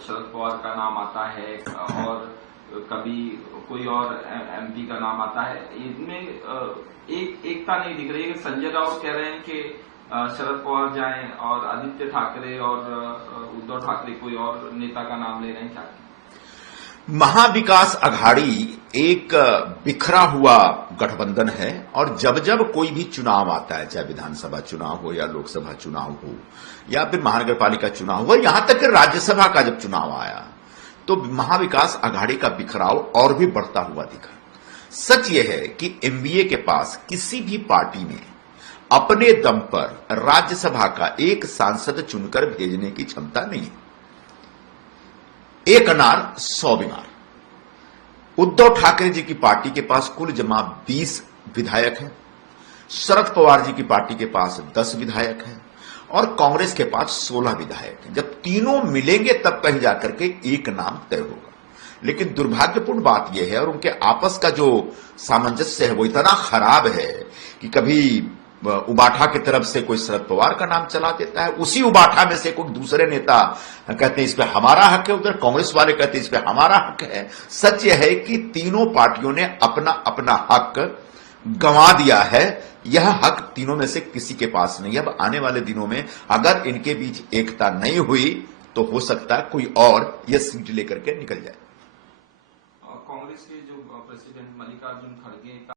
शरद पवार का नाम आता है और कभी कोई और एमपी का नाम आता है। इनमें एकता नहीं दिख रही है। संजय राउत कह रहे हैं कि शरद पवार जाएं और आदित्य ठाकरे और उद्धव ठाकरे कोई और नेता का नाम ले रहे हैं। क्या महाविकास अघाड़ी एक बिखरा हुआ गठबंधन है और जब जब कोई भी चुनाव आता है, चाहे विधानसभा चुनाव हो या लोकसभा चुनाव हो या फिर महानगरपालिका चुनाव हो, यहां तक कि राज्यसभा का जब चुनाव आया तो महाविकास अघाड़ी का बिखराव और भी बढ़ता हुआ दिखा। सच यह है कि एमवीए के पास किसी भी पार्टी में अपने दम पर राज्यसभा का एक सांसद चुनकर भेजने की क्षमता नहीं है। एक अनार 100 बीमार। उद्धव ठाकरे जी की पार्टी के पास कुल जमा 20 विधायक हैं, शरद पवार जी की पार्टी के पास 10 विधायक हैं और कांग्रेस के पास 16 विधायक हैं। जब तीनों मिलेंगे तब कहीं जाकर के एक नाम तय होगा। लेकिन दुर्भाग्यपूर्ण बात यह है और उनके आपस का जो सामंजस्य है वो इतना खराब है कि कभी उबाठा की तरफ से कोई शरद पवार का नाम चला देता है, उसी उबाठा में से कोई दूसरे नेता कहते हैं इस पे हमारा हक है, उधर कांग्रेस वाले कहते हैं इस पे हमारा हक है। सच यह है कि तीनों पार्टियों ने अपना अपना हक गंवा दिया है। यह हक तीनों में से किसी के पास नहीं है। अब आने वाले दिनों में अगर इनके बीच एकता नहीं हुई तो हो सकता है कोई और यह सीट लेकर के निकल जाए। कांग्रेस के जो प्रेसिडेंट मल्लिकार्जुन खड़गे